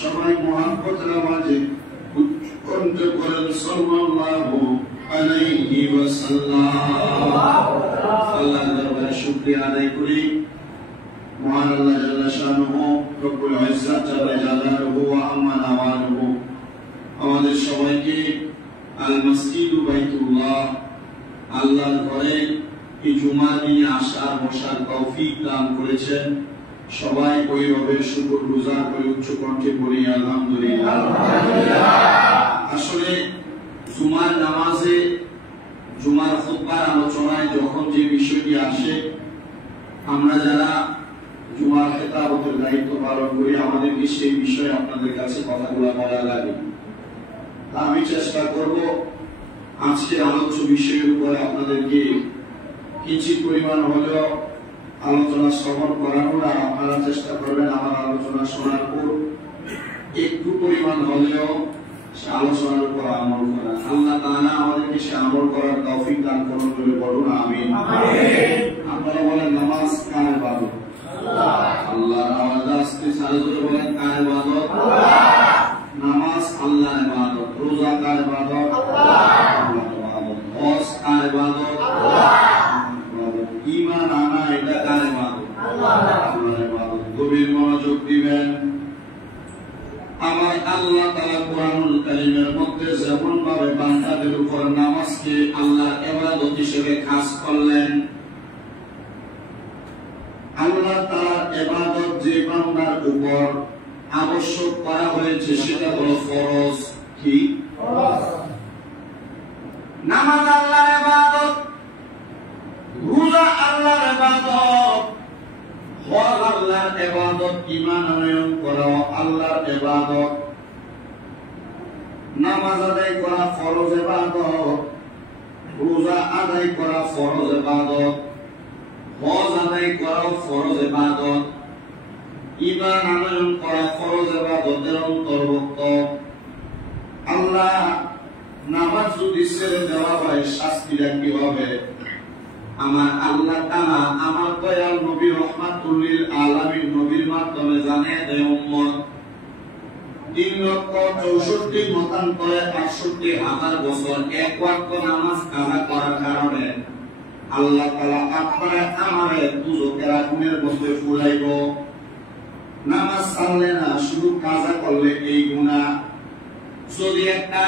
সবাই মুহাব্বতের আওয়াজে কণ্ঠ করেন সাল্লাল্লাহু আলাইহি ওয়াসাল্লাম। আল্লাহর দরবারে শুকরিয়া আদায় করি, মহান আল্লাহ জাল্লা শানুহু রব্বুল ইজ্জত জাল্লা জালালুহু ওয়া আম্মা নাওয়ালুহু আমাদের সবাইকে আল মসজিদু বাইতুল্লাহ আল্লাহর ঘরে এই জুমার দিনে আসার বসার তৌফিক দান করেছেন। সবাই ওইভাবে শুকর গুজার করে উচ্চ কণ্ঠে পড়ি আলহামদুলিল্লাহ। আসলে জুমার নামাজে জুমার খুতবার আলোচনায় যখন যে বিষয়টি আসে, আমরা যারা জুমার খেতাবতের দায়িত্ব পালন করি আমাদেরকে সেই বিষয়ে আপনাদের কাছে কথাগুলো বলা লাগে। আমি চেষ্টা করব আজকে আলোচ্য বিষয়ের উপরে আপনাদেরকে কিছু পরিমাণ হলেও আলোচনা শ্রবণ করানোর, আর আপনারা চেষ্টা করবেন আমার আলোচনা শোনার পর একটু পরিমাণ হলেও সে আলোচনার উপর আমল করা। আল্লাহ তাআলা আমাদেরকে সে আমল করার তৌফিক দান করুন বলে বলুন আমিন। আপনারা বলেন নামাজ কার ইবাদত? আল্লাহর আওয়াজ আসতে সারা জোরে বলেন কার ইবাদত? নামাজ আল্লাহর ইবাদত। রোজা কার ইবাদত? আল্লাহর ইবাদত। হজ কার ইবাদত? ঈমান আনা এটা কার ইবাদত? আল্লাহর ইবাদত। গভীর মনোযোগ দিবেন। আমার আল্লাহ তাআলা কোরআনুল কারীমের মধ্যে যেমন ভাবে বান্দাদের উপর নামাজকে আল্লাহর ইবাদত হিসেবে খাস করলেন, আল্লাহ তাআলার ইবাদত যে বান্দার উপর আবশ্যক করা হয়েছে সেটা হলো ফরজ। কি ফরজ? নামাজ আল্লাহর ইবাদত, রোজা আল্লাহর ইবাদত, হজ আল্লাহর ইবাদত, ঈমান আনয়ন করা আল্লাহর ইবাদত। নামাজ আদায় করা ফরজ ইবাদত, রোজা আদায় করা ফরজ ইবাদত, হজ আদায় করা ফরজ ইবাদত, ঈমান আনয়ন করা ফরজ ইবাদতের অন্তর্ভুক্ত। আল্লাহ নামাজ যদি ছেড়ে দেওয়া হয় শাস্তিটা কি হবে? আমার আল্লাহ তাআলা আমার দয়াল নবী রাহমাতুল লিল আলামিন নবীর মাধ্যমে জানিয়ে দেয় উম্মত ৩,৬৪,০০০ মতান্তরে ৬৫,০০০ বছর এক ওয়াক্ত নামাজ কাজা করার কারণে আল্লাহ তাআলা আপনারে আমারে দুজকের আগুনের মধ্যে ফুলাইব। নামাজ ছাড়লে না, শুধু কাজা করলে এই গুনাহ। যদি একটা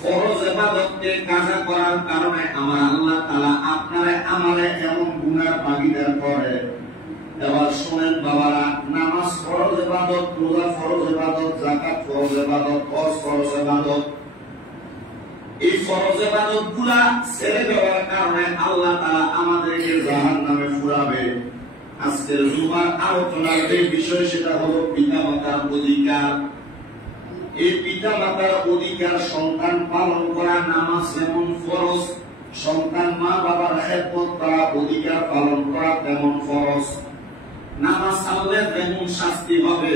ফরজ ইবাদতকে কাজা করার কারণে আমার আল্লাহ তাআলা আপনারে আমারে এমন গুনার ভাগীদার করে, এবার শুনেন বাবারা, নামাজ ফরজ ইবাদত, রোজা ফরজ ইবাদত, যাকাত ফরজ ইবাদত, হজ ফরজ ইবাদত। এই ফরজ ইবাদতগুলা ছেড়ে দেওয়ার কারণে আল্লাহ তাআলা আমাদেরকে জাহান্নামে ফুরাবে। আজকের জুমার আলোচনার যে বিষয় সেটা হলো পিতামাতার অধিকার। এই পিতামাতার অধিকার সন্তান পালন করা নামাজ যেমন ফরজ, সন্তান মা বাবার খেদমত করা অধিকার পালন করা তেমন ফরজ। নামাজ ছাড়লে যেমন শাস্তি হবে,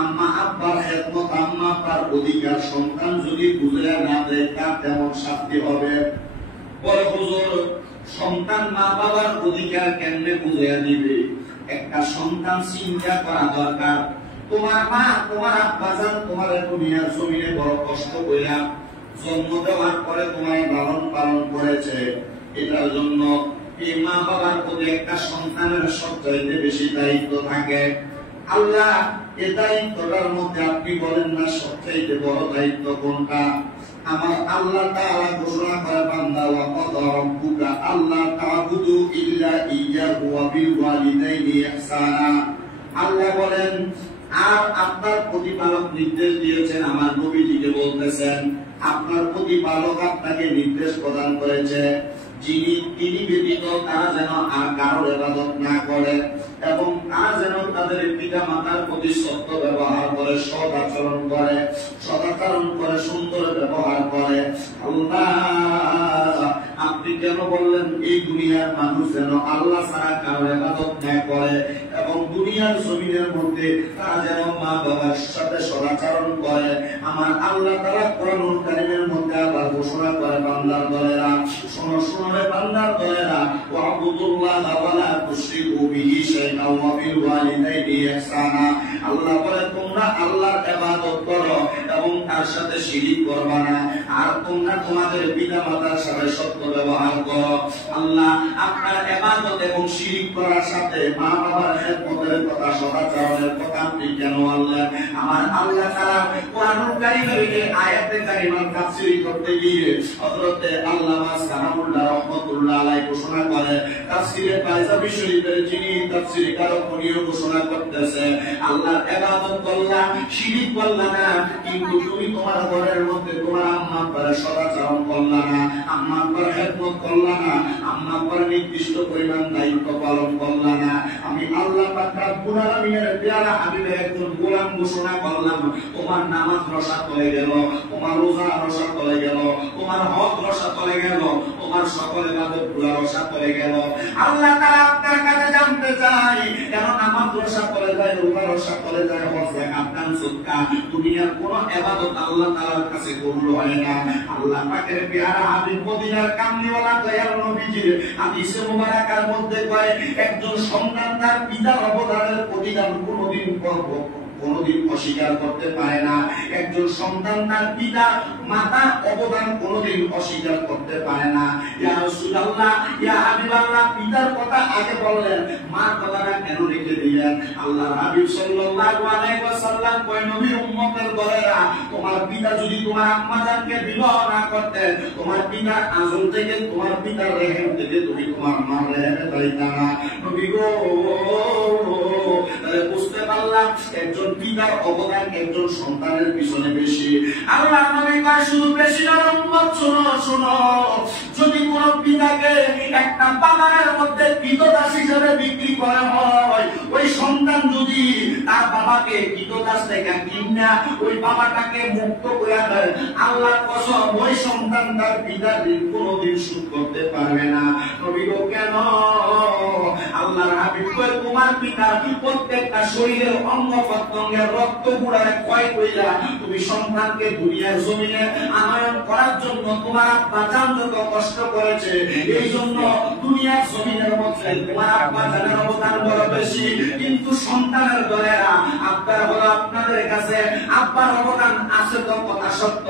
আম্মা আব্বার খেদমত, আম্মা আব্বার অধিকার সন্তান যদি বুঝে না দেয় তার তেমন শাস্তি হবে। পরে হুজুর, সন্তান মা বাবার অধিকার কেমনে বুঝে দিবে? একটা সন্তান চিন্তা করা দরকার। তোমার মা, তোমার আব্বাজান তোমার দুনিয়ার জমিনে বড় কষ্ট কইরা জন্ম দেওয়ার পরে তোমার লালন পালন করেছে, এটার জন্য এই মা বাবার প্রতি একটা সন্তানের সবচাইতে বেশি দায়িত্ব থাকে। আল্লাহ এই দায়িত্বটার মধ্যে আপনি বলেন না সবচাইতে বড় দায়িত্ব কোনটা? আমার আল্লাহ তাআলা ঘোষণা করে বান্দা ওয়া ক্বাদা রাব্বুকা আল্লা তা'বুদু ইল্লা ইয়্যাহু ওয়া বিল ওয়ালিদাইনি ইহসানা। আল্লাহ বলেন, আর আপনার প্রতিপালক নির্দেশ দিয়েছেন, আমার নবীজিকে বলতেছেন আপনার প্রতিপালক আপনাকে নির্দেশ প্রদান করেছে তিনি ব্যতীত তারা যেন আর কারোর ইবাদত না করে এবং তারা যেন তাদের পিতা মাতার প্রতি সত্য ব্যবহার করে, সদাচরণ করে, সুন্দর ব্যবহার করে। আল্লাহ আপনি কেন বললেন এই দুনিয়ার মানুষ যেন আল্লাহ ছাড়া কারোর ইবাদত না করে এবং দুনিয়ার জমিনের মধ্যে তারা যেন মা বাবার সাথে সদাচরণ করে। আমার আল্লাহ তাআলা কোরআনুল কারীমের মধ্যে আবার ঘোষণা করে, বান্দার দলেরা শোনো, শোনো রে বান্দার দলেরা, ওয়াবুদুল্লাহ ওয়া লা তুশরিকু বিহি শাইআন ওয়া বিল ওয়ালিদাইনি ইহসানা। আল্লাহ বলে তোমরা আল্লাহর ইবাদত করো এবং তার সাথে শিরিক করবা না, আর তোমরা তোমাদের পিতা মাতার সাথে সত্য ব্যবহার করো। আল্লাহ আপনার ইবাদত এবং শিরিক করার সাথে মা বাবার খেদমতের কথা, সদাচরণের কথা আপনি কেন আল্লাহ? আমার আল্লাহ তাআলা কোরআনুল কারীমের এই আয়াতে কারিমার তাফসীর করতে গিয়ে হযরতে আল্লামা সানাউল্লাহ রাহমাতুল্লাহ আলাইহি ঘোষণা করে, তাফসীরে বাইজাবি শরীফের যিনি তাফসীরকারক উনিও ঘোষণা করতেছে, আল্লাহর ইবাদত করলা, শিরিক করলা না, কিন্তু তুমি তোমার ঘরের মধ্যে তোমার আম্মা আব্বার সদাচরণ করলা না, আম্মা আব্বার খেদমত করলা না, আম্মা আব্বার নির্দিষ্ট পরিমাণ দায়িত্ব পালন করলা না। আমি আল্লাহ পাক রব্বুল আলামিনের পেয়ারা হাবিবের একজন গোলাম ঘোষণা করলাম, তোমার নামাজ রসাত হয়ে গেল, তোমার রোজা রসাত হয়ে গেল, তোমার হজ রসাত হয়ে গেল, তোমার সকল ইবাদতগুলো রসাত হয়ে গেল। আল্লাহ তাআলা আপনার কাছে জানতে চাই, কেন নামাজ রসাত হয়ে যায়, রোজা রসাত হয়ে যায়, হজ যাকাত দান সদকা, দুনিয়ার কোন ইবাদত আল্লাহ তাআলার কাছে কবুল হয় না। আল্লাহ পাকের পেয়ারা হাবিব মদিনার কামলিওয়ালা দয়াল নবীজির হাদিসে মুবারাকার মধ্যে কয়, একজন সন্তান তার পিতার অবদানের প্রতিদান কোনদিন অস্বীকার করতে পারে না। একজন সন্তান তার পিতা মাতা অবদান কোনদিন অস্বীকার করতে পারে না। ইয়া রাসূলুল্লাহ, ইয়া হাবিবাল্লাহ, পিতার কথা আগে বললেন, মার কথাটা কেন রেখে দিলেন? আল্লাহর হাবিব সাল্লাল্লাহু আলাইহি ওয়াসাল্লাম কয়, নবীর উম্মতের দলেরা, তোমার পিতা যদি তোমার আম্মা জানকে বিবাহ না করতে, তোমার পিতার আঁচল থেকে, তোমার পিতার রেহেম থেকে তুমি তোমার মার রেহেমে দাঁড়াইতা না। নবী গো, বুঝতে পারলাম একজন পিতার অবদান একজন সন্তানের পিছনে বেশি। আল্লাহ নবী কয়, শুধু বেশি না, উম্মত শোনো, শোনো, যদি কোন পিতাকে একটা বাজারের মধ্যে কৃতদাস হিসেবে বিক্রি করা হয়, ওই সন্তান যদি তার বাবাকে কৃতদাস থেকে কিনা ওই বাবাটাকে মুক্ত করে দেয়, আল্লাহর কসম ওই সন্তান তার পিতার ঋণ কোনদিন শোধ করতে পারবে না। নবী গো, কেন? আল্লাহর হাবিব কয়, তোমার পিতা প্রত্যেকটা শরীরের অঙ্গ প্রত্যঙ্গের রক্ত গুড়ায় ক্ষয় কইরা তুমি সন্তানকে দুনিয়ার জমিনে আনয়ন করার জন্য তোমার আব্বা জান যত কষ্ট করেছে, এই জন্য দুনিয়ার জমিনের মধ্যে তোমার আব্বা জানের অবদান বড় বেশি। কিন্তু সন্তানের দলেরা, আব্বার হলো আপনাদের কাছে আব্বার অবদান আছে তো কথা সত্য,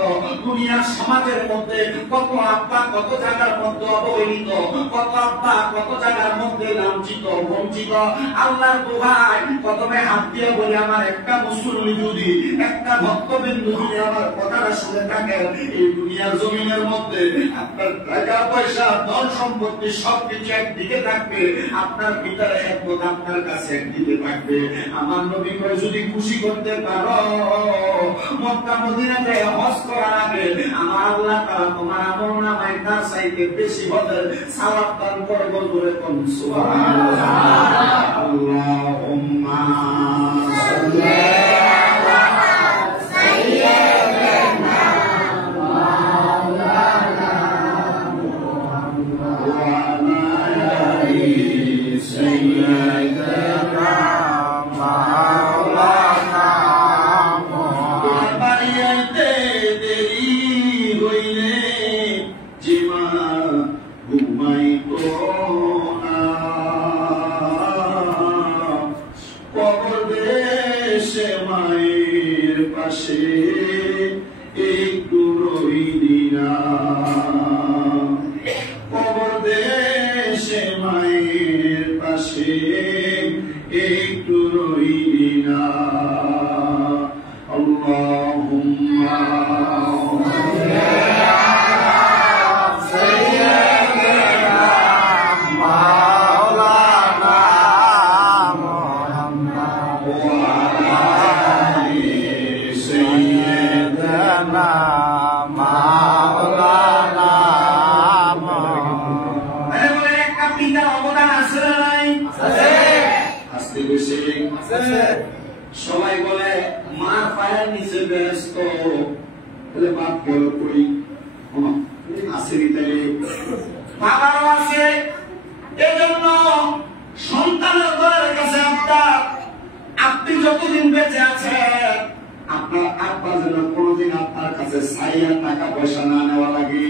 দুনিয়ার সমাজের মধ্যে কত আব্বা কত জায়গার মধ্যে অবহেলিত, কত আব্বা কত জায়গার মধ্যে লাঞ্ছিত বঞ্চিত। আল্লাহর দোহাই প্রথমে হাত দিয়ে বলে, আমার একটা মুসল্লি যদি, একটা ভক্তবিন্দু যদি আমার কথাটা শুনে থাকেন, এই দুনিয়ার জমিনের মধ্যে আপনার টাকা পয়সা ধন সম্পত্তি সবকিছু একদিকে থাকবে, আপনার পিতার একমত আপনার কাছে একদিকে থাকবে। আমার নবী কয়, যদি খুশি করতে পারো, মক্কা মদিনাতে হজ করার আগে আমার আল্লাহ তাআলা তোমার আমলনামায় তার চাইতে বেশি হজের সওয়াব দান করবে। বলে কোন সুবহানাল্লাহ। আল্লাহুম্মা সাল্লি আলা সাইয়্যিদিনা মাওলানা মুহাম্মদ ওয়া আলা আলি সাইয়্যিদিনা মাওলানা মুহাম্মদ। বাড়িতে দেরি হইলে জিমা ঘুমাইতো না, কবর দেশে মায়ের পাশে একটু রইলি না, কবর দেশে মায়ের পাশে একটু রইলি না। আল্লাহুম্মা ভূমিকার অবদান আছে না নাই? আসতে বেশি সবাই বলে মা পায়ের নিচে ব্যস্ত, বলে বাপ গেল কই আছে বাবারও আছে। এজন্য সন্তানের ঘরের কাছে আপনি যতদিন বেঁচে আছেন আপনার আব্বা যেন কোনদিন আপনার কাছে ছাইয়া টাকা পয়সা না নেওয়া লাগে।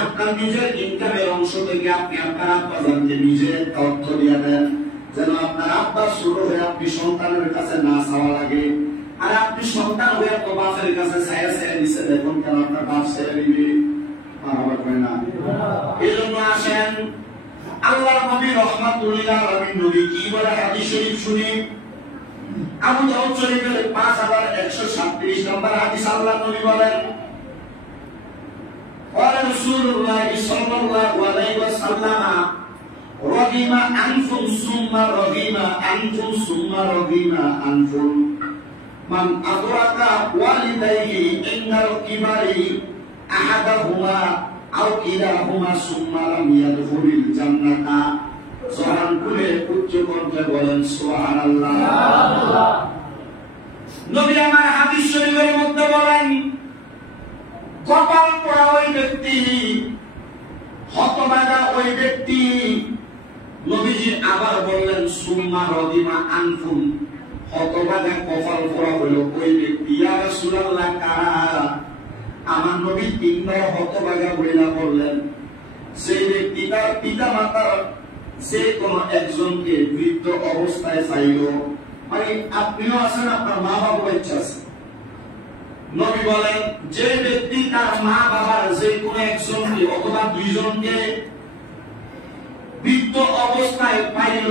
আপনার নিজের ইনকামের অংশ থেকে আপনি আপনার আব্বাজানকে নিজে অর্থ দিয়ে দেন, যেন আপনার আব্বা ছোট হয়ে আপনি সন্তানের কাছে না চাওয়া লাগে। আর আপনি সন্তান হয়ে তো বাপের কাছে ছায়া ছেড়ে দিচ্ছে, দেখুন কেন আপনার বাপ ছেড়ে দিবে না। এই জন্য আসেন আল্লাহর নবী রাহমাতুল্লিল আলামিন নবী কি বলে হাদিস শরীফ শুনি। আবু দাউদ শরীফের 5137 নম্বর হাদিস আল্লাহর নবী বলেন, قال رسول الله صلى الله عليه وسلم رغم أنف ثم رغم أنف ثم رغم أنف من أدرك والديه عند الكبر أحدهما أو كلاهما ثم لم يدخل الجنة সুবহান কুলে উচ্চ কণ্ঠে বলেন সুবহানাল্লাহ। নবী আমার হাদিস শরীফের মধ্যে বলেন, কপাল পোড়া ওই ব্যক্তি, হতভাগা ওই ব্যক্তি। নবীজি আবার বললেন সুম্মা রদিমা আনফুন, হতভাগা কপাল পোড়া হলো ওই ব্যক্তি। ইয়া রাসূলুল্লাহ কারা? আমার নবী তিনবার হতভাগা বইলা বললেন, সেই ব্যক্তি তার পিতা মাতার যে কোন একজনকে বৃদ্ধ অবস্থায় চাইল, মানে আপনিও আছেন, আপনার মা বাবা ইচ্ছা আছে। নবী বলেন যে ব্যক্তি তার মা বাবার যে কোন একজনকে অথবা দুইজনকে বৃদ্ধ অবস্থায় পাইল,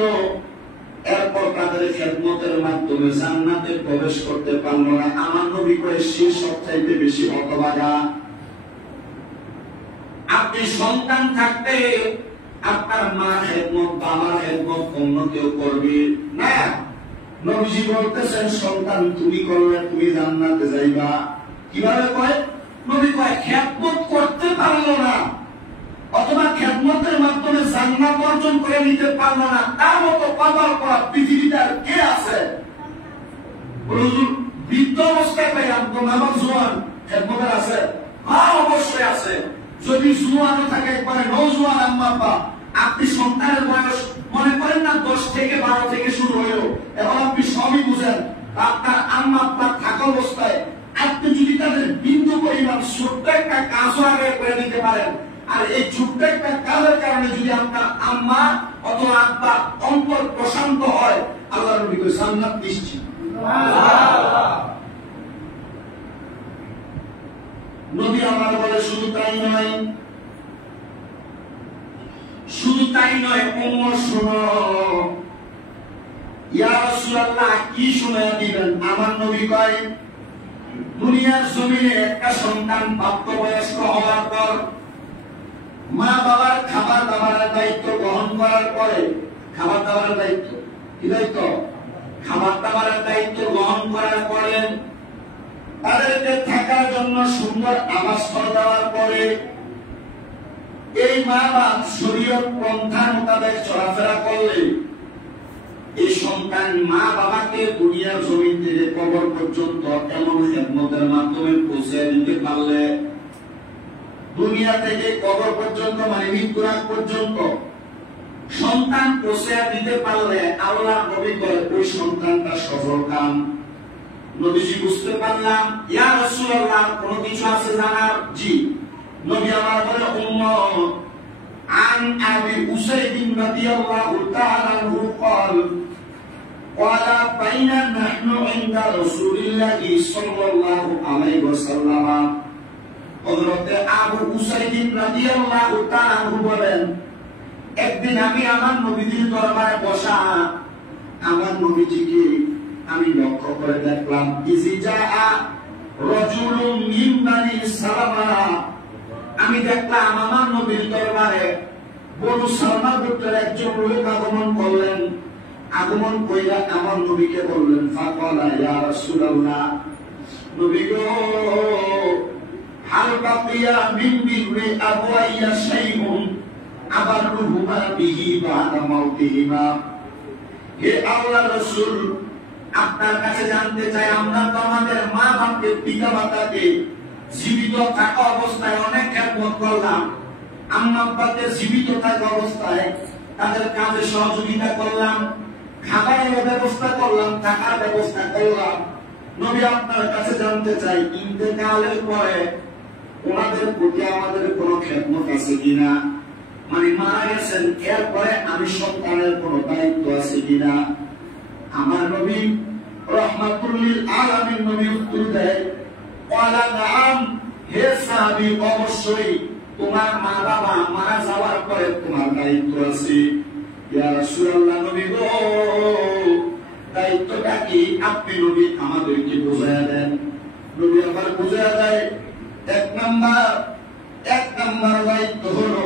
এরপর তাদের খেদমতের মাধ্যমে জান্নাতে প্রবেশ করতে পারল না, আমার নবী কয়ে সে সবচাইতে বেশি হতভাগা। আপনি সন্তান থাকতে আপনার মা খেদমত বাবার খেদমত অন্য কেউ করবে না। নবীজি বলতেছেন সন্তান তুমি করলে তুমি জান্নাতে যাইবা। কিভাবে কয়? নবী কয় খেদমত করতে পারলো না অথবা খেদমতের মাধ্যমে জান্নাত অর্জন করে নিতে পারলো না, তার মতো কপাল করা পৃথিবীতে আর কে আছে? বৃদ্ধ অবস্থায় পাইলাম তো আমার জোয়ান খেদমতের আছে? হ্যাঁ অবশ্যই আছে। যদি জোয়ানও থাকে একবারে নওজোয়ান আম্মা আব্বা, আপনি সন্তানের বয়স মনে করেন না 10 থেকে 12 থেকে শুরু হইল, এখন আপনি সবই বুঝেন। আপনার আম্মা আব্বার থাকা অবস্থায় আপনি যদি তাদের বিন্দু পরিমাণ ছোট্ট একটা কাজও আগে করে দিতে পারেন, আর এই ছোট্ট একটা কাজের কারণে যদি আপনার আম্মা অথবা আব্বা অন্তর প্রশান্ত হয়, আল্লাহর নবী কই জান্নাত নিশ্চিত। নবী আমার বলে শুধু তাই নয়, শুধু তাই নয়, উম্মত শুনো। ইয়া রাসূলুল্লাহ কি শুনায়া দিবেন? আমার নবী কয় দুনিয়ার জমিনে একটা সন্তান প্রাপ্তবয়স্ক হওয়ার পর মা বাবার খাবার দাবারের দায়িত্ব গ্রহণ করার পরে, খাবার দাবারের দায়িত্ব কি দায়িত্ব? খাবার দাবারের দায়িত্ব গ্রহণ করার পরে তাদেরকে থাকার জন্য সুন্দর আবাসস্থল দেওয়ার পরে এই মা বাপ শরীয়ত পন্থার মোতাবেক চলাফেরা করলে এই সন্তান মা বাবাকে দুনিয়ার জমিন থেকে কবর পর্যন্ত এমন খেদমতের মাধ্যমে পৌঁছে দিতে পারলে, দুনিয়া থেকে কবর পর্যন্ত মানে মৃত্যুর আগ পর্যন্ত সন্তান পৌঁছে দিতে পারলে আল্লাহ নবী বলে ওই সন্তানটা সফল কাম। নবীজি বুঝতে পারলাম ইয়া রাসূলুল্লাহ কোন কিছু আছে জানার? জি। নবী আমার বলে উম্মত আন আবি উসাইদ রাদিয়াল্লাহু তাআলা আনহু قال قال بين نحن عند رسول الله صلى الله عليه وسلم হযরত আবু উসাইদ রাদিয়াল্লাহু তাআলা আনহু বলেন একদিন আমি আমার নবীজির দরবারে বসা, আমার নবীজিকে আমি লক্ষ্য করে দেখলাম ইজিজা রাজুলুম মিন বানি সালামা, আমি দেখলাম আমার নবীর দরবারে বনু সালমা গোত্রের একজন লোক আগমন করলেন। আগমন কইরা আমার নবীকে বললেন ফাকালা ইয়া রাসূলুল্লাহ, নবী গো হাল বাকিয়া মিন বিররি আবওয়াইয়া শাইউন, বাররুহুমা বিহি বা'দা মাউতিহিমা। হে আল্লাহর রাসূল, আপনার কাছে জানতে চাই, আমরা তো আমাদের মা বাপকে, পিতা মাতাকে জীবিত থাকা অবস্থায় অনেক খেদমত করলাম, আম্মা আব্বাকে জীবিত থাকা অবস্থায় তাদের কাজে সহযোগিতা করলাম, খাবারের ব্যবস্থা করলাম, থাকার ব্যবস্থা করলাম। নবী আপনার কাছে জানতে চাই, ইন্তেকালের পরে ওনাদের প্রতি আমাদের কোনো খেদমত আছে কিনা, মানে মারা গেছেন এরপরে আমি সন্তানের কোনো দায়িত্ব আছে কিনা। আমার নবী রাহমাতুল লিল আলামিন নবী উত্তর দেয়, ওয়ালা নাম, হে সাহাবী, অবশ্যই তোমার মা বাবা মারা যাওয়ার পরে তোমার দায়িত্ব আছে। ইয়া রাসূলুল্লাহ, নবী গো, দায়িত্বটা কি? আপনি নবী আমাদেরকে বুঝাইয়া দেন। নবী আবার বুঝাইয়া দেয়, এক নাম্বার দায়িত্ব হলো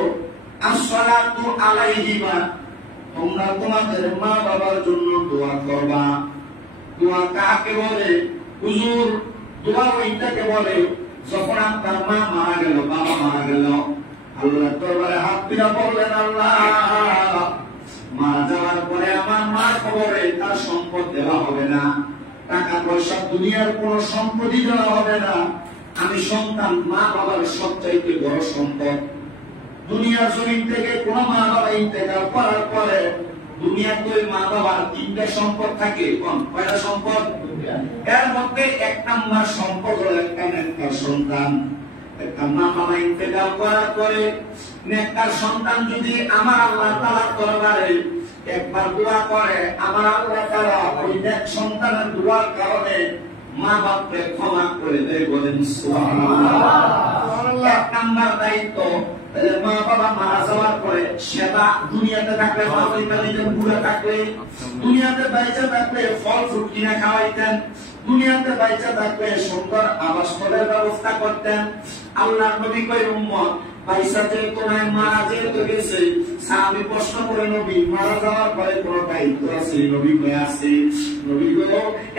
আসসালাতু আলাইহিমা, তোমরা তোমাদের মা বাবার জন্য দোয়া করবা। দোয়া কাকে বলে হুজুর? দোয়া ওইটাকে বলে যখন আপনার মা মারা গেল, বাবা মারা গেল, আল্লাহর দরবারে হাত তুলে বললেন, আল্লাহ, মারা যাওয়ার পরে আমার মার কবরে তার সম্পদ দেওয়া হবে না, টাকা পয়সা দুনিয়ার কোন সম্পত্তি দেওয়া হবে না, আমি সন্তান মা বাবার সবচাইতে বড় সম্পদ। দুনিয়ার জমিন থেকে কোন মা বাবা ইন্তেকাল করার পরে দুনিয়াতে ওই মা বাবার তিনটা সম্পদ থাকে। কয়টা সম্পদ? এর মধ্যে এক নাম্বার সম্পদ হলো একটা নেককার সন্তান। একটা মা বাবা ইন্তেকাল করার পরে নেককার সন্তান যদি আমার আল্লাহ তাআলার দরবারে একবার দোয়া করে, আমার আল্লাহ তাআলা ওই নেক সন্তানের দোয়ার কারণে মা বাপকে ক্ষমা করে দেয়। বলেন সুবহানাল্লাহ। এক নাম্বার দায়িত্ব, মা বাবা মারা যাওয়ার পরে সেবা। দুনিয়াতে থাকলে মা বাবা বুড়া থাকলে, দুনিয়াতে বাইচা থাকলে ফল ফ্রুট কিনে খাওয়াইতেন, দুনিয়াতে বাইচা থাকলে সুন্দর আবাসস্থলের ব্যবস্থা করতেন। আল্লাহর নবী কয়, উম্মত বাইচা যে তোমায় মারা যেতে গেছে, সাহাবী প্রশ্ন করে, নবী মারা যাওয়ার পরে কোন দায়িত্ব আছে? নবী কয় আছে। নবী কয়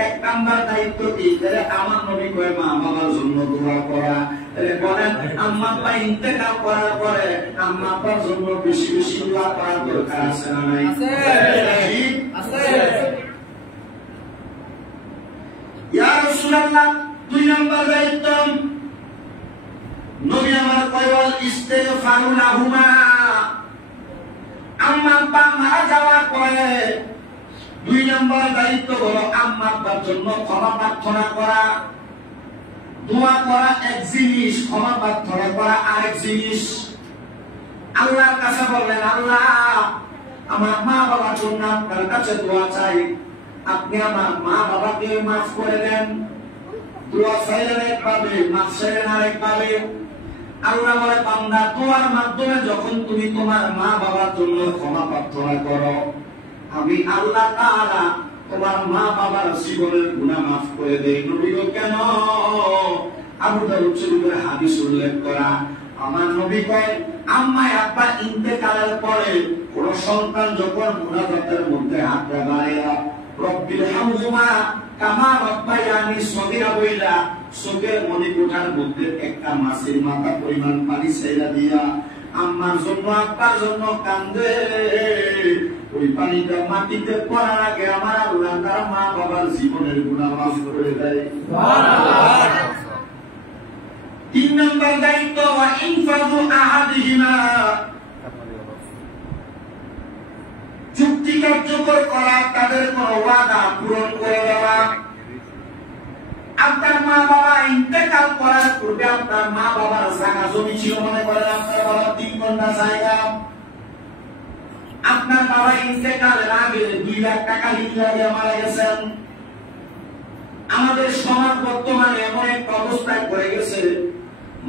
এক নাম্বার দায়িত্ব কি? আমার নবী কয় মা বাবার জন্য দোয়া করা। বলেন আম্মা আব্বা ইন্তেকাল করার পরে আম্মা আব্বার জন্য বেশি বেশি দোয়া করার দরকার আছে না নাই? আছে। ইয়া রাসূলুল্লাহ, দুই নাম্বার দায়িত্ব, নবী আমার কয় ওয়াল ইস্তিগফারু লাহুমা। আম্মা আব্বা মারা যাওয়ার পরে দুই নাম্বার দায়িত্ব হলো আম্মা আব্বার জন্য ক্ষমা প্রার্থনা করা। দোয়া করা এক জিনিস, ক্ষমা প্রার্থনা করা আরেক জিনিস। আল্লাহর কাছে বললেন, আল্লাহ, আমার মা বাবার জন্য আপনার কাছে দোয়া চাই, আপনি আমার মা বাবাকে মাফ করে দেন। দোয়া চাইলেন একভাবে, মাফ চাইলেন আরেকভাবে। আল্লাহ বলে, বান্দা, দোয়ার মাধ্যমে যখন তুমি তোমার মা বাবার জন্য ক্ষমা প্রার্থনা করো, আমি আল্লাহ তাআলা তোমার মা বাবার জীবনের গুনাহ মাফ করে দেই। নবী কেন? আবু দাউদ শরীফের হাদিস উল্লেখ করা, আমার নবী কয়, আম্মা আব্বা ইন্তেকালের পরে কোন সন্তান যখন মুনাজাতের মধ্যে হাত বাড়াইয়া রব্বিল হামহুমা কামা রাব্বায়ানি সগীরা বইলা চোখের মণিকোঠার মধ্যে একটা মাছের মাথা পরিমাণ পানি ছেড়ে দিয়া আম্মার জন্য আব্বার জন্য কান্দে, ওই পানিটা মাটিতে পড়ার আগে আমার আল্লাহ তার মা বাবার জীবনের গুনাহ মাফ করে দেয়। সুবহানাল্লাহ। তিন নম্বর দায়িত্ব, ওয়া ইনফাযু আহাদিহিমা, চুক্তি কার্যকর করা, তাদের কোন ওয়াদা পূরণ করে দেওয়া। আপনার মা বাবা ইন্তেকাল করার পূর্বে আপনার মা বাবার জায়গা জমি ছিল, মনে করেন আপনার বাবার 3 ঘন্টা জায়গা, আপনার বাবা ইন্তেকালের আগে 2 লাখ টাকা লিখে মারা গেছেন। আমাদের সমাজ বর্তমানে এমন একটা অবস্থায় পড়ে গেছে,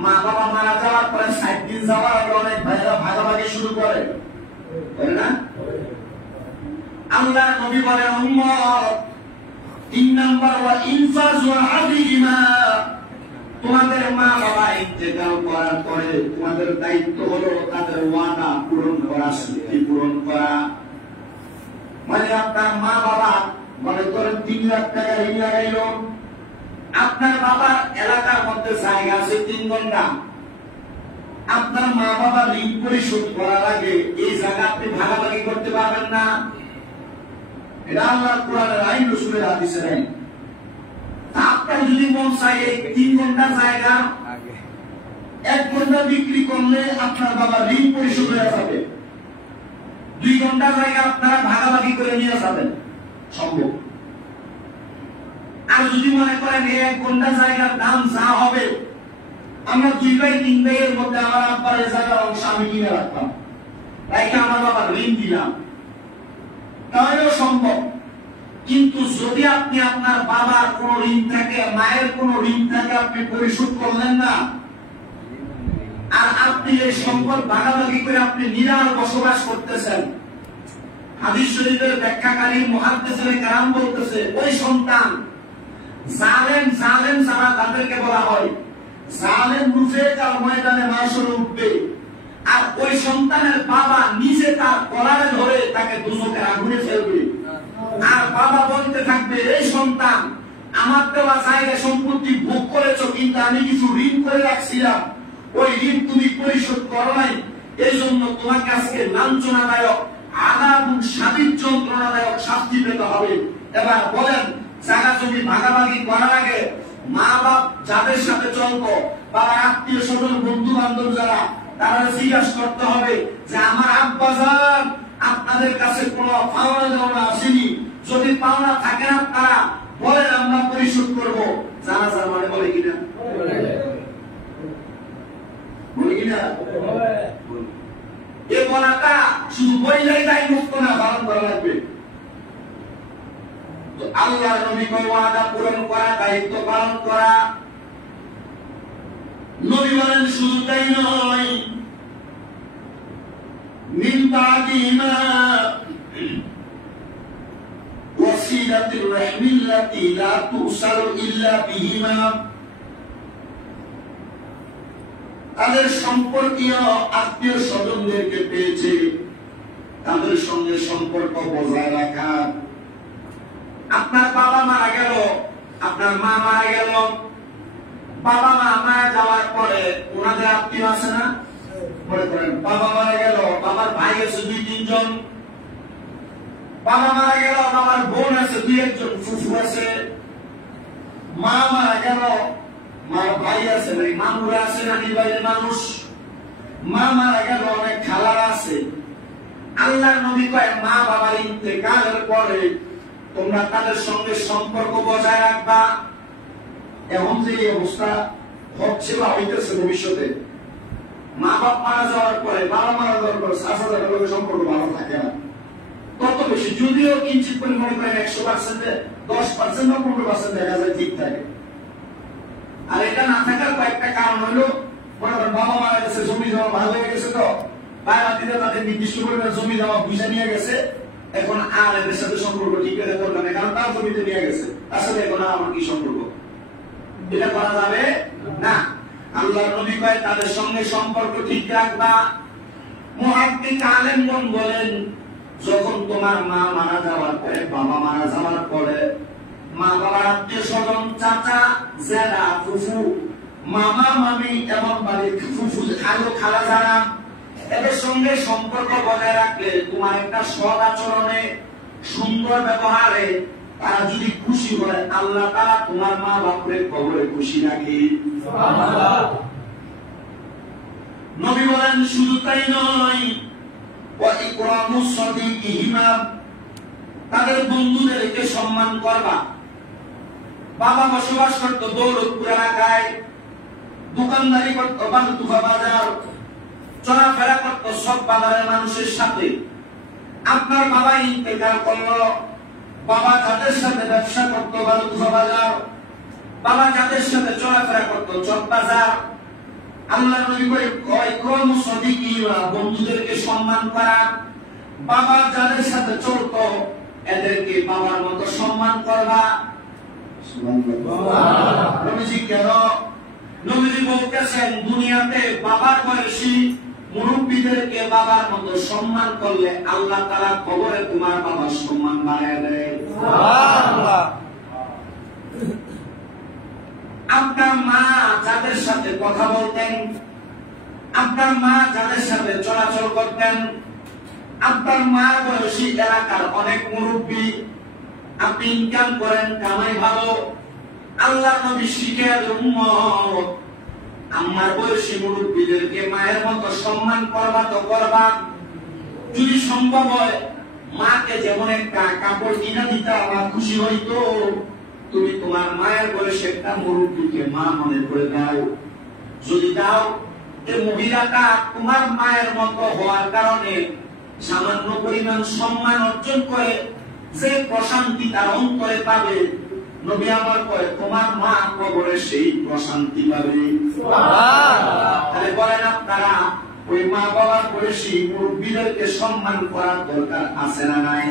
মা বাবা মারা যাওয়ার পরে 60 দিন যাওয়ার আগে অনেক ভাইরা ভাগাভাগি শুরু করে, তাই না? আল্লাহ নবী বলেন, উম্মত, 3 নাম্বার, ওয়া ইনফাযু আহাদিহিমা, তোমাদের মা বাবা ইন্তেকাল করার পরে তোমাদের দায়িত্ব হলো তাদের ওয়াদা পূরণ করা, চুক্তি পূরণ করা। মানে আপনার মা বাবা মনে করেন 3 লাখ টাকা ঋণ লাগাইল, আপনার বাবার এলাকার মধ্যে জায়গা আছে 3 ঘন্টা, আপনার মা বাবা ঋণ পরিশোধ করার আগে এই জায়গা আপনি ভাগাভাগি করতে পারবেন না। এটা আল্লাহর কোরআনের আইন, রাসূলের হাদিসের আইন। আপনার যদি মন চায় 3 ঘন্টা জায়গা 1 ঘন্টা বিক্রি করলে আপনার বাবা ঋণ পরিশোধ হয়ে যাবে, 2 ঘন্টা জায়গা আপনারা ভাগাভাগি করে নিয়ে যাবেন, সম্ভব। আর যদি মনে করেন 1 ঘন্টা জায়গার দাম যা হবে, আমরা 2 ভাই 3 ভাইয়ের মধ্যে আমার আব্বার এই জায়গার অংশ আমি কিনে রাখলাম, তাই আমার বাবা ঋণ দিলাম, তাহলেও সম্ভব। কিন্তু যদি আপনি আপনার বাবার কোন ঋণ থাকে, মায়ের কোন ঋণ থাকে, আপনি পরিশোধ করলেন না, আর আপনি এই সম্পদ ভাগাভাগি করে আপনি নিরাল বসবাস করতেছেন, হাদিস শরীফের ব্যাখ্যাকারী মুহাদ্দিসিনে কেরাম বলতেছে, ওই সন্তান জালেম যারা তাদেরকে বলা হয়, জালেম রূপে তার ময়দানে মাশরে উঠবে, আর ওই সন্তানের বাবা নিজে তার কলারে ধরে তাকে দুজকের আগুনে ফেলবে, আর বাবা বলতে থাকবে, এই সন্তান আমার দেওয়া জায়গা সম্পত্তি ভোগ করেছো, কিন্তু আমি কিছু ঋণ করে রাখছিলাম, ওই ঋণ তুমি পরিশোধ করো নাই, এই জন্য তোমাকে আজকে লাঞ্ছনাদায়ক আযাব এবং শারীরিক যন্ত্রণাদায়ক শাস্তি পেতে হবে। এবার বলেন, জায়গা জমি ভাগাভাগি করার আগে মা বাপ যাদের সাথে চলতো, বাবার আত্মীয় স্বজন বন্ধু বান্ধব যারা, তারা জিজ্ঞাসা করতে হবে যে আমার আব্বাজান আপনাদের কাছে কোনো পাওনা দেওয়া আসেনি, যদি পাওনা থাকে আপনারা বলেন আমরা পরিশোধ করব। জানা যার মানে বলে কিনা, বলে কিনা, এই বলাটা শুধু বইলেই দায় মুক্ত না, পালন করা লাগবে। আল্লাহর নবী কয় ওয়াদা পূরণ করা, দায়িত্ব পালন করা। নবী বলেন শুধু তাই নয়, মিন বাদিমা ওয়াসিলাতুর রাহমিল্লাতি লা তুসালু ইল্লা বিহিমা, তাদের সম্পর্কীয় আত্মীয় স্বজনদেরকে পেয়েছে, তাদের সঙ্গে সম্পর্ক বজায় রাখা। আপনার বাবা মারা গেল, আপনার মা মারা গেল, বাবা মা মারা যাওয়ার পরে ওনাদের আত্মীয় আছে না? মনে করেন বাবা মারা গেল, বাবার ভাই আছে 2-3 জন, বাবা মারা গেল, বাবার বোন আছে 2-1 জন, ফুফু আছে, মা মারা গেল, মার ভাই আছে, মামুরা আছে, নানি ভাইয়ের মানুষ, মা মারা গেল, অনেক খালারা আছে। আল্লাহর নবী কয় মা বাবার ইন্তেকালের পরে তোমরা তাদের সঙ্গে সম্পর্ক বজায় রাখবা। এখন যে অবস্থা হচ্ছে বা হইতেছে ভবিষ্যতে, মা বাপ মারা যাওয়ার পরে, বাবা মারা যাওয়ার পরে চাচাদের লোকের সম্পর্ক ভালো থাকে না, তত বেশি, যদিও কিঞ্চিত পরিমাণ করেন 100%-এ 10% বা 15% দেখা যায় ঠিক থাকে। আর এটা না থাকার কয়েকটা কারণ হলো, মনে করেন বাবা মারা গেছে, জমি জমা ভাগ হয়ে গেছে, তো বায়ুতে তাদের নির্দিষ্ট পরিমাণ জমি জমা বুঝে নিয়ে গেছে, এখন আর এদের সাথে সম্পর্ক ঠিক করে করবে না, কারণ তার জমিতে নিয়ে গেছে, তার সাথে এখন আমার কি সম্পর্ক, এটা করা যাবে না। আল্লাহর নবী কয় তাদের সঙ্গে সম্পর্ক ঠিক রাখবা। মুহাদ্দিস আলেমগণ বলেন, যখন তোমার মা মারা যাওয়ার পরে, বাবা মারা যাওয়ার পরে, মা বাবার আত্মীয় স্বজন, চাচা জেরা, ফুফু, মামা মামি এবং বাড়ির ফুফু খালো খালা যারা, এদের সঙ্গে সম্পর্ক বজায় রাখলে তোমার একটা সৎ আচরণে, সুন্দর ব্যবহারে তারা যদি খুশি হয়, আল্লাহ তাআলা তোমার মা বাপের কবরে খুশি রাখে। নবী বলেন শুধু তাই নয়, ওয়া ইকরামুস সাদিকিহিমা, তাদের বন্ধুদেরকে সম্মান করবা। বাবা বসবাস করত দৌলতপুর এলাকায়, দোকানদারি করত বালুতুফা বাজার, চলাফেরা করত সব বাজারের মানুষের সাথে। আপনার বাবা ইন্তেকাল করলো, বাবা যাদের সাথে ব্যবসা করত বালুতুফা বাজার, বাবা যাদের সাথে চলাফেরা করত চক বাজার, আল্লাহ নবী কয় ইকরামুস সাদিকিহিমা, বন্ধুদেরকে সম্মান করা। বাবা যাদের সাথে চলতো এদেরকে বাবার মতো সম্মান করবা। নবীজি কেন? নবীজি বলতেছেন দুনিয়াতে বাবার বয়সী মুরব্বীদেরকে বাবার মতো সম্মান করলে আল্লাহ তাআলা কবরে তোমার বাবার সম্মান বাড়ায় দেয়। আপনার মা যাদের সাথে কথা বলতেন, আপনার মা যাদের সাথে চলাচল করতেন, আপনার মার বয়সী এলাকার অনেক মুরব্বী, আপনি ইনকাম করেন, কামাই ভালো, আল্লাহ নবী শিখে উম্মত আমার বয়সী মুরব্বীদেরকে মায়ের মতো সম্মান করবা তো করবা। যদি সম্ভব হয় মাকে যেমন একটা কাপড় কিনে দিতে আমার খুশি হইতো, তুমি তোমার মায়ের বয়সে একটা মুরব্বীকে মা মনে করে দাও। যদি দাও, এই মহিলাটা তোমার মায়ের মতো হওয়ার কারণে সামান্য পরিমাণ সম্মান অর্জন করে যে প্রশান্তি তার অন্তরে পাবে, নবী আমার কয় তোমার মা কবরে সেই প্রশান্তি পাবে। তাহলে বলেন আপনারা ওই মা বাবার বয়সী মুরব্বীদেরকে সম্মান করার দরকার আছে না নাই?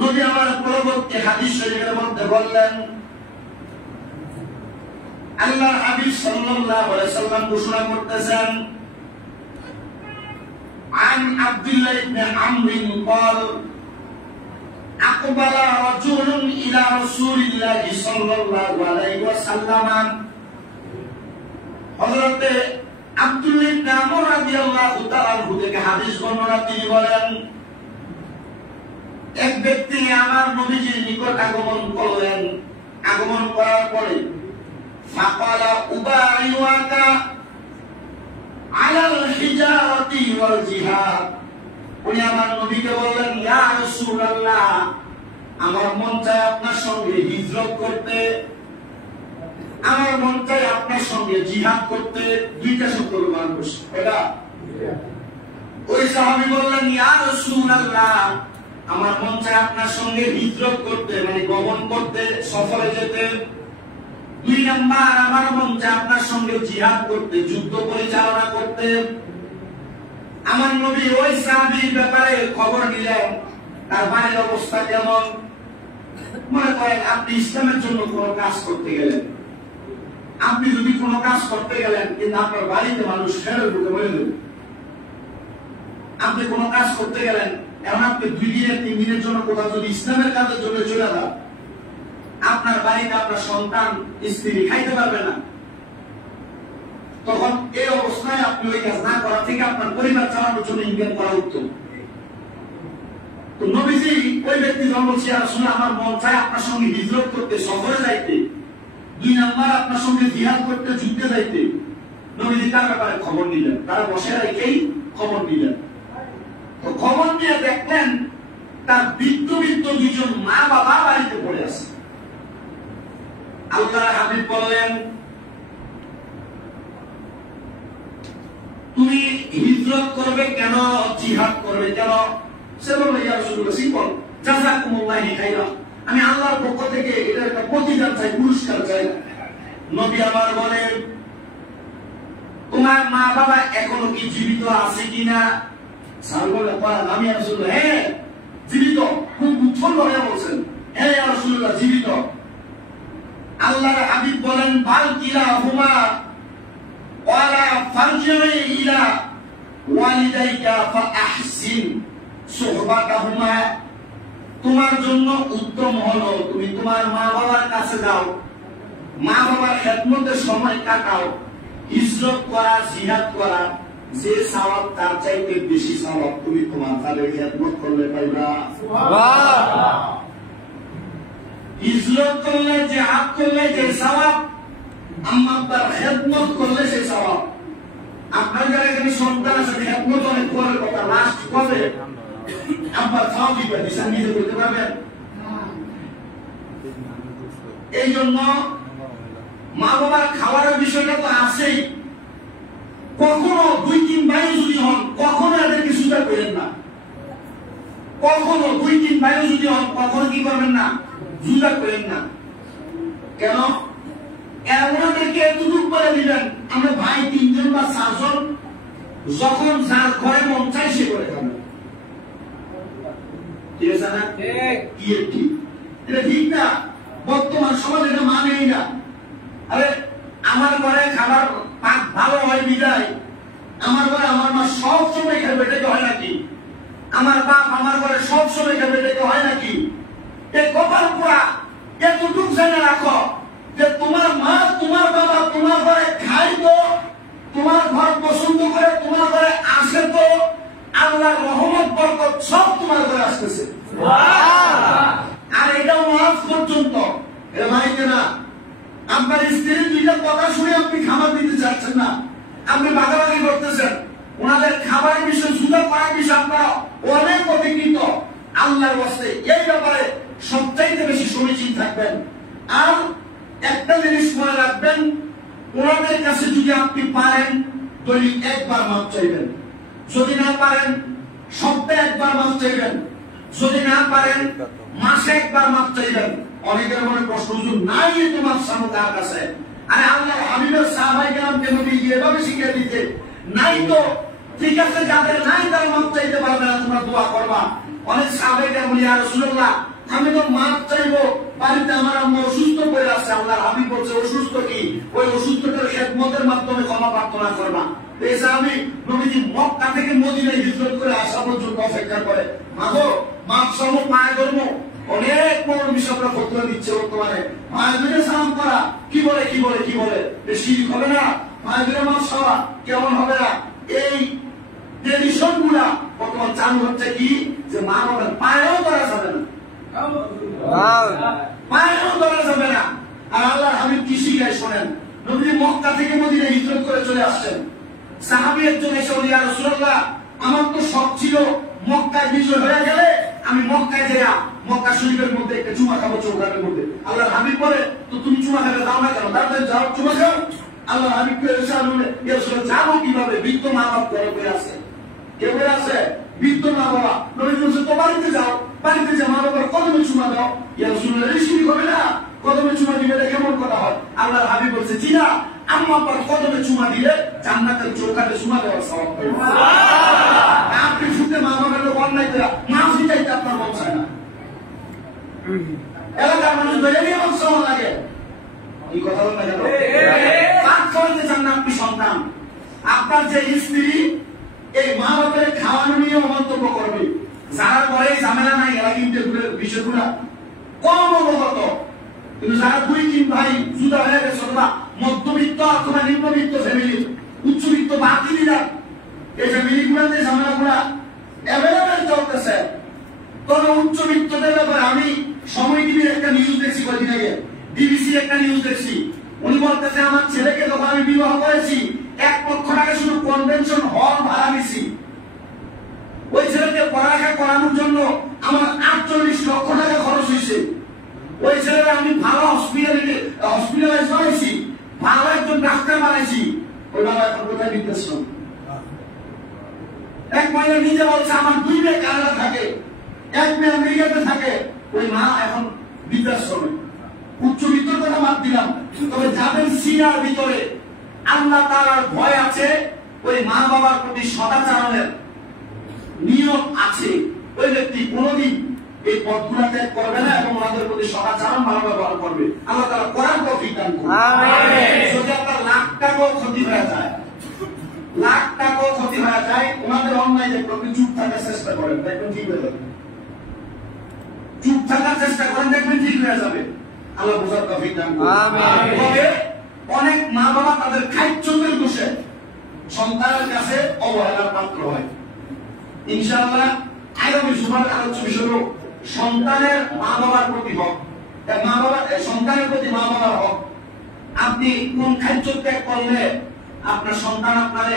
নবী আমার পরবর্তী হাদিস শরীফের মধ্যে বললেন, আল্লাহর হাবিব সাল্লাল্লাহু আলাইহি সাল্লাম ঘোষণা করতেছেন, عن عبد الله بن عمرو قال أقبل رجل إلى رسول الله صلى الله عليه وسلم। হযরত আব্দুল্লাহ ইবনে আমর রাদিয়াল্লাহু তাআলা আনহু থেকে হাদিস বর্ণনা, তিনি বলেন, এক ব্যক্তি আমার নবীজির নিকট আগমন করলেন। আগমন করার পরে ফাকালা উবাইওয়াকা আলাল হিজারাতি ওয়াল জিহাদ, উনি আমার নবীকে বললেন, ইয়া রাসূলুল্লাহ, আমার মন চায় আপনার সঙ্গে হিজরত করতে, আমার মন চায় আপনার সঙ্গে জিহাদ করতে। দুইটা শব্দ ব্যবহার করছে। এটা ওই সাহাবী বললেন, ইয়া রাসূলুল্লাহ, আমার মন চায় আপনার সঙ্গে হিজরত করতে, মানে গমন করতে, সফরে যেতে। দুই নাম্বার, আমার মন চায় আপনার সঙ্গে জিহাদ করতে, যুদ্ধ পরিচালনা করতে। আমার নবী ওই সাহাবীর ব্যাপারে খবর নিলেন, তার বাড়ির অবস্থা কেমন। মনে করেন আপনি ইসলামের জন্য কোনো কাজ করতে গেলেন, আপনি যদি কোনো কাজ করতে গেলেন কিন্তু আপনার বাড়িতে মানুষ ফেলে ঢুকে বলে দেবে। আপনি কোনো কাজ করতে গেলেন, এখন আপনি 2 দিনের 3 দিনের জন্য কোথাও যদি ইসলামের কাজের জন্য চলে যান, আপনার বাড়িতে আপনার সন্তান স্ত্রী খাইতে পারবে না। তখন এই অবস্থায় আপনি ওই কাজ না করা থেকে আপনার পরিবার চালানোর জন্য ইনকাম করা উত্তম। তো নবীজি ওই ব্যক্তি যখন বলছে, আসলে আমার মন চায় আপনার সঙ্গে হিজরত করতে, সফরে যাইতে। 2 নাম্বার, আপনার সঙ্গে জিহাদ করতে, যুদ্ধে যাইতে। নবীজি তার ব্যাপারে খবর নিলেন, তারা বসে রেখেই খবর নিলেন। তো খবর নিয়ে দেখলেন তার বৃদ্ধ 2জন মা বাবা বাড়িতে পড়ে আছে। আল্লাহর হাবিব বললেন, তুমি হিজরত করবে কেন, জিহাদ করবে কেন? সে বলল, ইয়া রাসূলুল্লাহ, সিম্পল, জাযাকুমুল্লাহু খাইরা, আমি আল্লাহর পক্ষ থেকে এটা একটা প্রতিদান চাই, পুরস্কার চাই। নবী আমার বলেন, তোমার মা বাবা এখনো কি জীবিত আছে কিনা? সাহাবী বললেন, আমি ইয়া রাসূলুল্লাহ, হ্যাঁ জীবিত। খুব উচ্ছল করে বলছেন, হ্যাঁ ইয়া রাসূলুল্লাহ জীবিত। আল্লাহর হাবিব বলেন, বাল কিলাহুমা ওয়ালা ফারজিই ইলা ওয়ালিদাইকা ফাআহসিন সুহবাতাহুমা। তোমার জন্য উত্তম হলো তুমি তোমার মা বাবার কাছে যাও, মা বাবার খেদমতের সময় কাটাও। হিজরত করা, জিহাদ করা, যে সওয়াব তার চাইতে বেশি সওয়াব তুমি তোমার তাদের খেদমত করলে পাইবা। সুবহানাল্লাহ। হিজরত করলে, জিহাদ করলে যে সওয়াব, আম্মা আব্বার খেদমত করলে সে সওয়াব। আপনার যারা এখানে সন্তান আছে, খেদমত অনেক পরের কথা, লাস্ট কবে আব্বার খাওয়া দিবে, দিশা নিজে করতে পারবেন। এই জন্য মা বাবার খাওয়ার বিষয়টা তো আছেই। কখনো 2-3 ভাই যদি হন, কখনো এদেরকে সুযোগ করেন না। কখনো 2-3 ভাই যদি হন, কখনো কি করবেন না, জুদা করেন না। কেন? ওনাদেরকে এতটুকু করে দিবেন, আমরা ভাই 3 জন বা 4 জন, যখন যার ঘরে মন চাই সে করে খাবেন। ঠিক আছে না? ঠিক, এটা ঠিক না। বর্তমান সমাজ এটা মানেই না। আরে আমার ঘরে খাবার ভালো হয় বিদায়, আমার ঘরে আমার মা সব সময় খাবে, এটা হয় নাকি? আমার বাপ আমার ঘরে সব সময় খাবে, এটা হয় নাকি? এই কপাল পোড়া এতটুকু জেনে রাখো যে তোমার মা তোমার বাবা তোমার ঘরে খাই তো তোমার ঘর পছন্দ করে তোমার ঘরে আসে তো আল্লাহর রহমত বরকত সব তোমার ঘরে আসতেছে। আর এটাও মাস পর্যন্ত এ মাইকে না, আপনার স্ত্রীর দুইটা কথা শুনে আপনি খাবার দিতে চাচ্ছেন না, আপনি বাগাবাগি করতেছেন, ওনাদের খাবারের বিষয় সুদা করার বিষয় আপনারা অনেক অভিজ্ঞ। আল্লাহর ওয়াস্তে এই ব্যাপারে সবচাইতে বেশি সমীচীন থাকবেন। আর একটা জিনিস মনে রাখবেন, ওনাদের কাছে যদি আপনি পারেন দৈনিক একবার মাপ চাইবেন, যদি না পারেন সপ্তাহে একবার মাপ চাইবেন, যদি না পারেন মাসে একবার মাপ চাইবেন। অনেকের মনে প্রশ্ন, হুজুর নাই তো মাপ চানো তার কাছে? আরে আল্লাহ হাবিবের সাহাবায়ে কেরামকে নবী এভাবে শিখিয়ে দিতে, নাই তো ঠিক আছে, যাদের নাই তারা মাপ চাইতে পারবে না, তোমরা দোয়া করবা। অনেক সাহাবায়ে কেরাম বলে, ইয়া রাসূলুল্লাহ আমি তো মাপ চাইবো, বাড়িতে আমার আম্মা অসুস্থ পড়ে আছে। আল্লাহর হাবিব বলছে, অসুস্থ কি? ওই অসুস্থতার খেদমতের মাধ্যমে ক্ষমা প্রার্থনা করবা। এই সাহাবী নবীজি মক্কা থেকে মদিনায় হিজরত করে আসা পর্যন্ত অপেক্ষা করে, মাগো মাপ চাইবো, পায়ে ধরবো। অনেক বড় বিষয় আমরা ফতোয়া দিচ্ছে বর্তমানে, পায়ে ধরে সালাম করা কি বলে কি বলে কি বলে, শিরক হবে না? পায়ে ধরে মাপ চাওয়া কেমন হবে না? এই ট্রেডিশন গুলা বর্তমান চালু হচ্ছে কি, যে মা বাবার পায়েও ধরা যাবে না, পায়েও ধরা যাবে না। আর আল্লাহর হাবিব কি শিখায় শোনেন, নবী মক্কা থেকে মদিনায় হিজরত করে চলে আসছেন। সাহাবী একজন এসে বলে, ইয়া রাসূলুল্লাহ আমার তো শখ ছিল মক্কায় বিজয় হয়ে গেলে আমি মক্কায় যাইয়া মক্কা শরীফের মধ্যে একটা চুমা খাবো চৌকাঠের মধ্যে। আল্লাহর হাবিব বলে, তো তুমি চুমা খেতে যাও না কেন? তাড়াতাড়ি যাও, চুমা খাও। আল্লাহর হাবিব যাবো কিভাবে? বৃদ্ধ মা বাপ ঘরে আছে, কেউ আছে বৃদ্ধ মা বাবা। নবী বলছে, তো বাড়িতে যাও, বাড়িতে যে মা বাবার কদমে চুমা দাও। ইয়া রাসূলুল্লাহ শিরক হবে না? কদমে চুমা দিলে এটা কেমন কথা হয়? আল্লাহর হাবিব বলছে, জি না, আম্মা আব্বার কদমে চুমা দিলে জান্নাতের চৌকাঠে চুমা দেওয়ার সওয়াব পাবেন। আপনি শুনতে মা বাবার লোক অন্যায় করে মাছ দিতে আপনার মন চায় না, এলাকার মানুষ ধরে নিয়ে আমার সমান লাগে। এই কথা বলতে গেল পাক করতে চান না আপনি সন্তান, আপনার যে স্ত্রী এই মা বাবার খাওয়ানো নিয়ে মন্তব্য করবে, যারা করে ঝামেলা নাই, এরা কিন্তু বিষয়গুলা কম অবগত। কিন্তু যারা 2-3 ভাই জুদা হয়ে গেছে, অথবা মধ্যবিত্ত অথবা নিম্নবিত্ত ফ্যামিলি, উচ্চবিত্ত বাতিলিরা, এই ফ্যামিলিগুলোতে ঝামেলাগুলা অ্যাভেলেবেল চলতেছে। তবে উচ্চবিত্তদের ব্যাপারে আমি সময় টিভির একটা নিউজ দেখছি কয়েকদিন আগে, বিবিসির একটা নিউজ দেখছি। উনি বলতেছে, আমার ছেলেকে যখন আমি বিবাহ করেছি 1 লক্ষ টাকা শুধু কনভেনশন হল ভাড়া নিছি। ওই ছেলেকে পড়ালেখা করানোর জন্য আমার 48 লক্ষ টাকা খরচ হয়েছে। ওই ছেলেরা আমি ভালো হসপিটালাইজ বানাইছি, ভালো একজন ডাক্তার বানাইছি। ওই বাবা এখন কোথায় বিদেশ? এক মহিলা নিজে বলছে, আমার 2 মেয়ে কানাডা থাকে, 1 মেয়ে আমেরিকাতে থাকে। ওই মা এখন বৃদ্ধাশ্রমে। উচ্চবিত্তর কথা বাদ দিলাম, তবে যাদের সিনার ভিতরে আল্লাহ তাআলার ভয় আছে, ওই মা বাবার প্রতি সদাচরণের নিয়ম আছে, ওই ব্যক্তি কোনদিন এই পথগুলা ত্যাগ করবে না এবং ওনাদের প্রতি সদাচরণ ভালো ব্যবহার করবে। আল্লাহ তাআলা কোরআন তৌফিক দান করুন। যদি আপনার লাখ টাকাও ক্ষতি হয়ে যায়, লাখ টাকাও ক্ষতি হয়ে যায়, ওনাদের অন্যায় দেখবেন আপনি চুপ থাকার চেষ্টা করেন, দেখবেন ঠিক হয়ে যাবে। চুপ থাকার চেষ্টা করেন, দেখবেন ঠিক হয়ে যাবে। আল্লাহ বোঝার তৌফিক দান করুন। তবে অনেক মা বাবা তাদের খাইচ্ছন্দের দোষে সন্তানের কাছে অবহেলার পাত্র হয়। ইনশাআল্লাহ আগামী সুমার আলোচ্য বিষয় হল সন্তানের মা বাবার প্রতি হক, মা বাবার সন্তানের প্রতি মা বাবার হক। আপনি কোন খাদ্য ত্যাগ করলে আপনার সন্তান আপনারে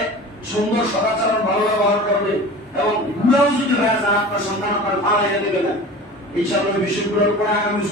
সুন্দর সদাচরণ ভালো ব্যবহার করবে এবং গুণাও যদি হয়ে যায় আপনার সন্তান আপনার ভালো এনে দেবে না। ইনশাআল্লাহ বিষয়গুলোর উপরে আগামী